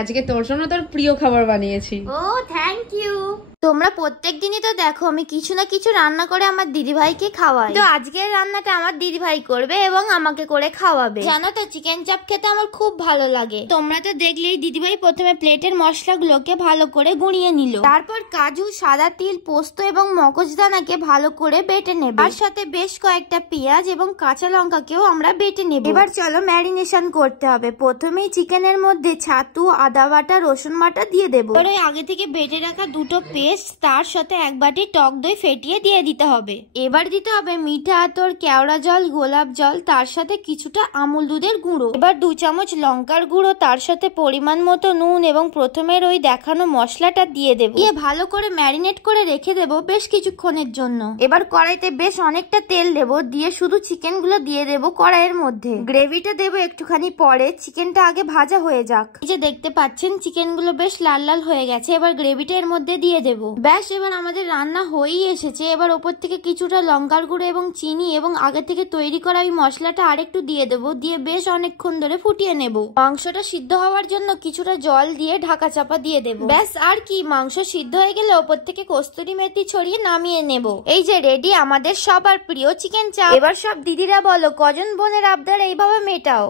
আজকে তোর জন্য তোর প্রিয় খাবার বানিয়েছি। ও থ্যাংক ইউ। তোমরা প্রত্যেক দিনই তো দেখো আমি কিছু না কিছু রান্না করে আমার দিদিভাইকে খাওয়াই, তো আজকের রান্নাটা আমার দিদিভাই করবে এবং আমাকে করে খাওয়াবে। জানো তো চিকেন চাপ খেতে আমার খুব ভালো লাগে। তোমরা তো দেখলেই দিদিভাই প্রথমে প্লেটের মশলাগুলোকে ভালো করে গুঁড়িয়ে নিল, তারপর কাজু, সাদা তিল, পোস্ত এবং মগজদানাকে ভালো করে বেটে নেবে, তার সাথে বেশ কয়েকটা পেঁয়াজ এবং কাঁচা লঙ্কাকেও আমরা বেটে নেব। এবার চলো ম্যারিনেশন করতে হবে। প্রথমেই চিকেনের মধ্যে ছাতু, আদা বাটা, রসুন বাটা দিয়ে দেবো। এবার ওই আগে থেকে বেটে রাখা দুটো পেস্ট, তার সাথে এক বাটি টক দই ফেটিয়ে দিয়ে দিতে হবে। এবার দিতে হবে মিঠা আতর, কেওড়া জল, গোলাপ জল, তার সাথে কিছুটা আমুল দুধের গুঁড়ো। এবার 2 চামচ লঙ্কার গুঁড়ো, তার সাথে পরিমাণ মতো নুন এবং প্রথমের ওই দেখানো মশলাটা দিয়ে দেবো। দিয়ে ভালো করে ম্যারিনেট করে রেখে দেবো বেশ কিছুক্ষণের জন্য। এবার কড়াইতে বেশ অনেকটা তেল দেবো, দিয়ে শুধু চিকেন গুলো দিয়ে দেবো কড়াইয়ের মধ্যে। গ্রেভিটা দেবো একটুখানি পরে, চিকেনটা আগে ভাজা হয়ে যাক। এই যে দেখতে পাচ্ছেন চিকেন গুলো বেশ লাল লাল হয়ে গেছে। এবার গ্রেভিটা এর মধ্যে দিয়ে দেবো। ব্যাস, এবার আমাদের রান্না হয়েই এসেছে। এবার ওপর থেকে কিছুটা লঙ্কার গুঁড়ো এবং চিনি এবং আগে থেকে তৈরি করা ওই মশলাটা আরেকটু দিয়ে দেবো, দিয়ে বেশ অনেকক্ষণ ধরে ফুটিয়ে নেব। মাংসটা সিদ্ধ হওয়ার জন্য কিছুটা জল দিয়ে ঢাকা চাপা দিয়ে দেবো। ব্যাস, আর কি, মাংস সিদ্ধ হয়ে গেলে ওপর থেকে কস্তুরি মেথি ছড়িয়ে নামিয়ে নেব। এই যে রেডি আমাদের সবার প্রিয় চিকেন চাপ। এবার সব দিদিরা বলো কজন বোনের আবদার এইভাবে মেটাও।